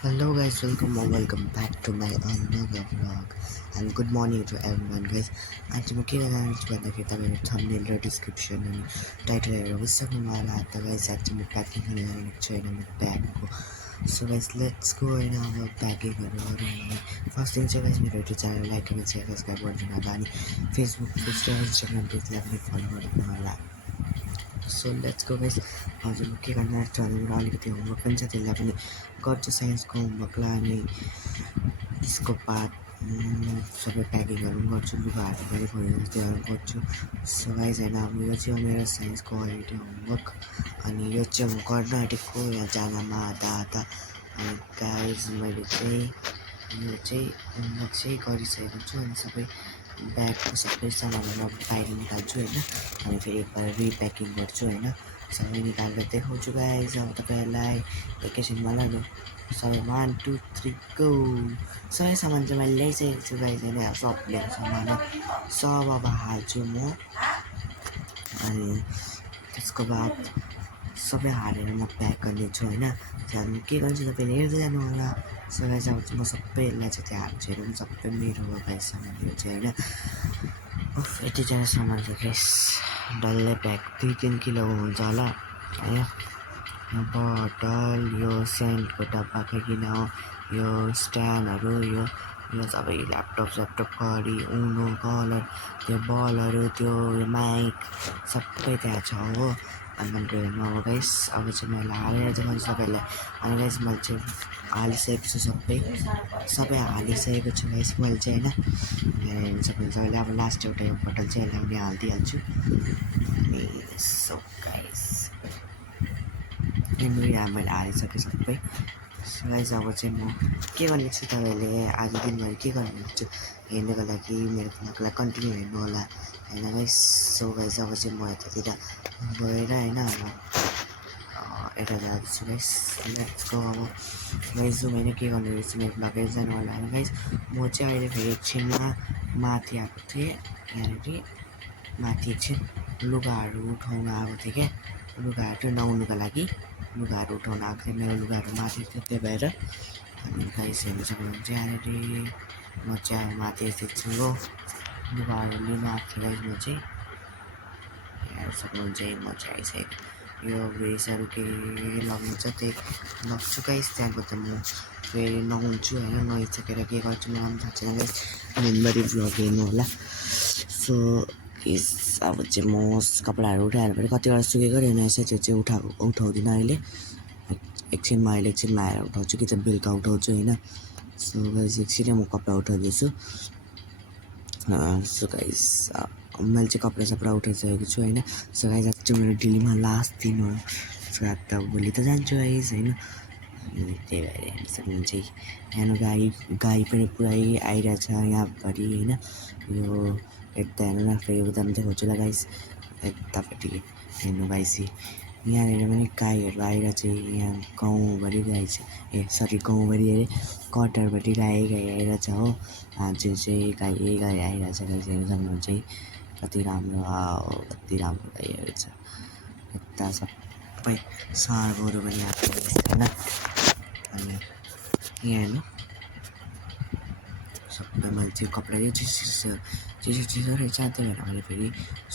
Hello guys, welcome back to my another vlog and good morning to everyone guys. आज म के गर्छु भन्दाखेरि तपाईहरु थम्बनेल र डिस्क्रिप्सन अनि टाइटल हेरेर बुझ्नु होला त गाइस आज म प्याकिङ गर्न लागेको छु हैन मेरो ब्यागको सो गाइस लेट्स गो हैन अब प्याकिङहरु गरौँ फर्स्ट थिङ चाहिँ गाइस मेरो युट्युब च्यानल लाइक अनि शेयर सब्स्क्राइब गरिदिनु होला अनि फेसबुक पेज र इन्स्टाग्राम पेजलाई पनि फलो गरिदिनु होला सो लेट्स गो गाइस आज म के गर्न आँट्छु भने मेरो अलिकति होमवर्क पनि छ त्यसलाई पनि गर्छु साइन्सको होमवर्कलाई अनि त्यसको बाद सबै प्याकिङहरू पनि गर्छु लुगाहरू पनि भयो त्योहरू गर्छु सो गाइस हैन अब यो चाहिँ मेरो साइन्सको अलरेडी होमवर्क अनि यो चाहिँ म गर्न आँटेको यहाँ जानमा आधा अनि गाइस मैले चाहिँ यो चाहिँ होमवर्क चाहिँ गरिसकेको छु अनि सबै ब्यागको सबै सामानहरू अब बाहिर निकाल्छु हैन अनि फेरि एकपल्ट रिप्याकिङ गर्छु हैन सबै निकालेर देखाउँछु गाइस अब तपाईँहरूलाई एकैछिनमा ल सबै 1 2 3 गो सबै सामान चाहिँ मैले ल्याइसकेको छु गाइस हैन सब ल्याएको सामान सब अब हाल्छु म अनि त्यसको बाद सबै हालेर म प्याक गर्नेछु हैन अनि के गर्छु तपाईँले हेर्दै जानु होला सो गाइस अब म सबैलाई चाहिँ त्यहाँ हाल्छु हेरौँ सबै मेरो हो गाइस सामानहरू चाहिँ हैन यतिजना सामान छ गाइस डल्लै प्याक 2-3 किलोको हुन्छ होला हैन बोतल यो सेन्टको डब्बा किन हो यो स्ट्यान्डहरू यो सबै ल्यापटप घडी उनो कलर त्यो बलहरू त्यो माइक सबै त्यहाँ छ हो अनि मैले हेर्नु अब गाइस अब चाहिँ मैले हालेर देखाउँछु तपाईँहरूलाई अनि गाइस मैले चाहिँ हालिसकेको छु सबै हालिसकेको छु गाइस मैले चाहिँ हैन सबैले अब लास्ट एउटा यो बोतल चाहिँ यसलाई पनि हालिदिइहाल्छु अनि सो गाइस यहाँ मैले हालिसकेँ सबै गाइस अब चाहिँ म के गर्ने छु तपाईँले आज दिनभरि के गर्नुहुन्छ हेर्नुको लागि मेरो भ्लगलाई कन्टिन्यू हेर्नु होला हैन गाइस सो गाइस अब चाहिँ म यतातिर गएर हैन अब यता जान्छु गाइस लेट्स गो अब गाइस मैले के गर्ने रहेछ मेरो भ्लग हेर्दै जानु होला हैन गाइस म चाहिँ अहिले फेरि एकछिनमा माथि आएको थिएँ यहाँनिर माथि एकछिन लुगाहरू उठाउन आएको थिएँ क्या लुगाहरू नुहाउनुको लागि लुगाहरू उठाउन आएको थिएँ मेरो लुगाहरू माथि थियो त्यही भएर अनि गाइस हेर्नु सक्नुहुन्छ यहाँनिर म चाहिँ माथि यस्तै छु हो लुगाहरू लिन आएको थिएँ गाइस म चाहिँ हेर्नु सक्नुहुन्छ म चाहिँ आइसकेको यो भेसहरू के लग्नु छ त्यही लग्छु गाइस त्यहाँको त म फेरि नुहाउँछु होइन नुहाइसकेर के गर्छु मलाई पनि थाहा छैन गाइस दिनभरि भ्लग हेर्नु होला सो अब चाहिँ म कपडाहरू उठाएर फेरि कतिवटा सुकेको रहेछ त्यो चाहिँ उठाउँदिनँ अहिले एकछिनमा आएर उठाउँछु कि त बेलुका उठाउँछु होइन सो गाइस एकछिनै म कपडा उठाउँदैछु सो गाइस मैले चाहिँ कपडा उठाइसकेको छु होइन सो गाइस आज चाहिँ मेरो डेलीमा लास्ट दिन हो सो आज त भोलि त जान्छु गाइस होइन त्यही भएर हेर्नु सक्नुहुन्छ यहाँ गाई पनि पुरै आइरहेछ यहाँभरि होइन यो यता हेर्नु न फेरि उता पनि देखाउँछु ल गाइस यतापट्टि हेर्नु गाइस यहाँनिर पनि गाईहरू आइरहेछ यहाँ गाउँभरि गाई छ गाउँभरि अरे कटरभरि गाई आइरहेछ हो आज चाहिँ गाई आइरहेछ गाई हेर्नु सक्नुहुन्छ कति राम्रो गाईहरू छ यता सबै साँडहरू पनि आएको होइन अनि यहाँ हेर्नु सबै मैले त्यो कपडा चिसो रहेछ त्यही भएर मैले फेरि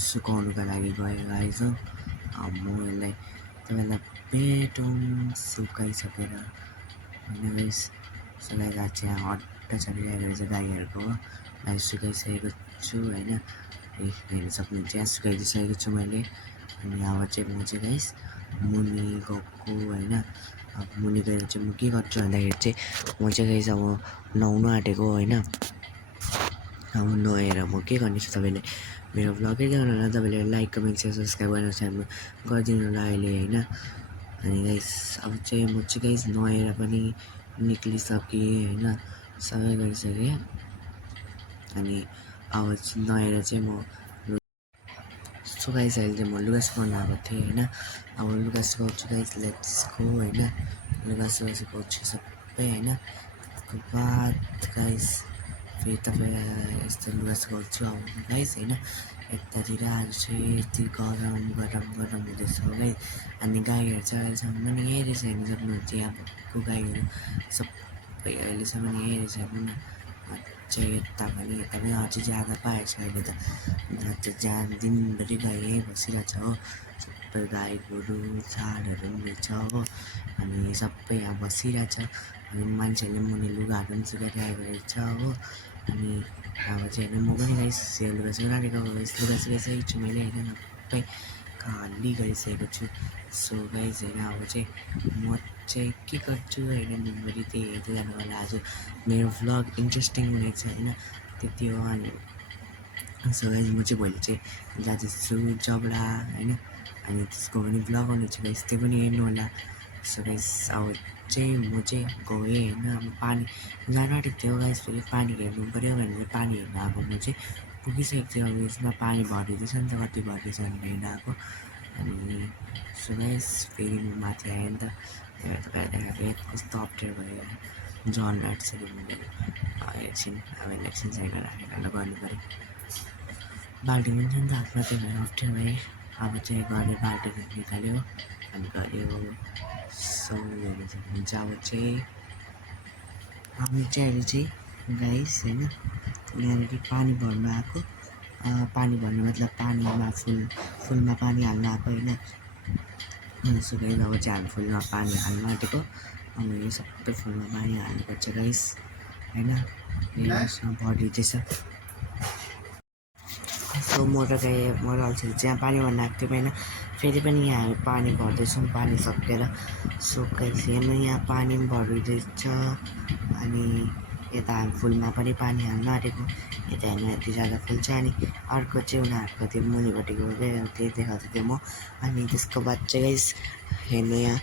सुकाउनुको लागि गएँ गाइस हो म यसलाई तपाईँलाई भेटौँ सुकाइसकेर होइन गाइस सबै गाई चाहिँ हट्टा चलिरहेको रहेछ गाईहरूको हो गाई सुकाइसकेको छु होइन हेर्नु सक्नुहुन्छ यहाँ सुकाइदिइसकेको छु मैले अनि अब चाहिँ म चाहिँ गाइस मुनि गएको होइन अब मुनि गएर चाहिँ म के गर्छु भन्दाखेरि चाहिँ म चाहिँ गाइस अब नुहाउनु आँटेको होइन अब नुहाएर म के गर्ने छु तपाईँले मेरो भ्लग हेर्दै होला तपाईँले लाइक कमेन्ट सेयर सब्सक्राइब गर्न गरिदिनु होला अहिले होइन अनि गाइस अब चाहिँ म चाहिँ गाइस नुहाएर पनि निक्लिसकेँ होइन सबै गरिसकेँ अनि अब नुहाएर चाहिँ म सो गाइस अहिले चाहिँ म लुगा सुकाउनु आएको थिएँ होइन अब लुगा सुकाउँछु गाइस लेट्स गो होइन लुगा सुकाउँछु सबै होइन त्यसको बाद गाइस फेरि तपाईँ यस्तो लुगा सुकाउँछु अब गाइस होइन यतातिर आज चाहिँ यति गरम गरम गरम हुँदैछ गाइस अनि गाईहरू चाहिँ अहिलेसम्म पनि यहीँ रहेछ हेर्नु सक्नुहुन्छ यहाँको गाईहरू सबै अहिलेसम्म यहीँ रहेछ हेर्नु न चाहिँ यता पनि अझै ज्यादा पाएको छ अहिले त जहाँ दिनभरि गाई यहीँ बसिरहेछ हो सबै गाई गोरु चाडहरू पनि रहेछ हो अनि सबै यहाँ बसिरहेछ अनि मान्छेहरूले मुनि लुगाहरू पनि सुकाइरहेको रहेछ हो अनि अब चाहिँ होइन म पनि गाइस लुगा सुकाइरहेको लुगा सुकाइसकेको छु मैले होइन सबै खाली गरिसकेको छु सो गाइस होइन अब चाहिँ म चाहिँ के गर्छु होइन दिनभरि त्यही हेर्दै जानु होला आज मेरो भ्लग इन्ट्रेस्टिङ हुनेछ होइन त्यति हो अनि सो गाइस म चाहिँ भोलि चाहिँ जाँदैछु जबडा होइन अनि त्यसको पनि भ्लग आउनेछ गाइस त्यो पनि हेर्नु होला सो गाइस अब चाहिँ म चाहिँ गएँ होइन अब पानी जानु आँटेको थियो गाइस फेरि पानी हेर्नु पऱ्यो भनेर पानी हेर्नु आएको म चाहिँ पुगिसकेको थियो अब यसमा पानी भरिँदैछ नि त कति भरिँदैछ भनेर हेर्नु आएको अनि सो गाइस फेरि म माथि आएँ नि त कस्तो अप्ठ्यारो भयो जन राख्छ एकछिन अब एकछिन साइडमा राखेर गर्नु पऱ्यो बाल्टी पनि छ नि त हातमा त्यही भएर अप्ठ्यारो भयो अब चाहिँ गऱ्यो बाल्टीहरू निकाल्यो अनि गऱ्यो सो हेर्नु सक्नुहुन्छ अब चाहिँ हामी चाहिँ अहिले चाहिँ गाइस होइन यहाँनिर पानी भर्नु आएको पानी भर्नु मतलब पानीमा फुलमा पानी हाल्नु आएको होइन सो गाइस अब चाहिँ हामी फुलमा पानी हाल्नु आँटेको अनि यो सबै फुलमा पानी हाल्नुपर्छ गाइस होइन यसमा भरिँदैछ सो म र अल्छी चाहिँ पानी भर्नु आएको थियो होइन फेरि पनि यहाँ हामी पानी भर्दैछौँ पानी सकेर सो गाइस हेर्नु यहाँ पानी पनि भरिँदैछ अनि यता हामी फुलमा पनि पानी हाल्नु आँटेको यता हेर्नु यति ज्यादा फुल छ अनि अर्को चाहिँ उनीहरूको त्यो मुनिपट्टिको त्यही देखाएको थियो म अनि त्यसको बाद चाहिँ गाइस हेर्नु यहाँ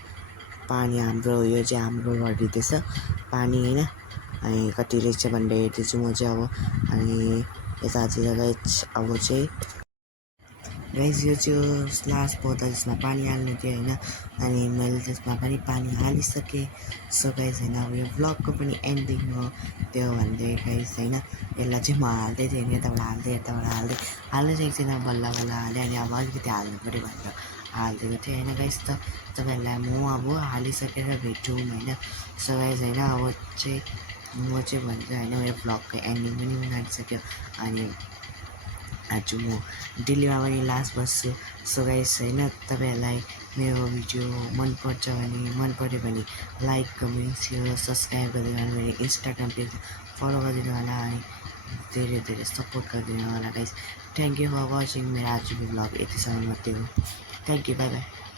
पानी हाम्रो यो चाहिँ हाम्रो भरिँदैछ पानी होइन अनि कति रहेछ भनेर हेर्दैछु म चाहिँ अब अनि यतातिर गाइस अब चाहिँ गाइस यो चाहिँ लास्ट बोतल जसमा पानी हाल्नु थियो होइन अनि मैले त्यसमा पनि पानी हालिसकेँ सो गाइस होइन अब यो भ्लगको पनि एन्डिङ हो त्यो भन्दै गाइस होइन यसलाई चाहिँ म हाल्दै थिएँ नि यताबाट हाल्दै छैन बल्ल बल्ल हालेँ अनि अब अलिकति हाल्नु पऱ्यो भनेर हालिदिएको थिएँ होइन गाइस त तपाईँहरूलाई म अब हालिसकेर भेटौँ होइन सो गाइस होइन अब चाहिँ म चाहिँ भन्छ होइन मेरो भ्लगको एन्डिङ पनि हुन आँटिसक्यो अनि आज म दिल्लीमा पनि लास्ट बस्छु सो गाइस होइन तपाईँहरूलाई मेरो भिडियो मनपर्छ भने मन पऱ्यो भने लाइक कमेन्ट सेयर सब्सक्राइब गरिदिनु मेरो इन्स्टाग्राम पेज फलो गरिदिनु होला अनि धेरै धेरै सपोर्ट गरिदिनु होला guys thank you for watching मेरो आजको भ्लग यतिसम्म मात्रै हो थ्याङ्क यू बाई बाई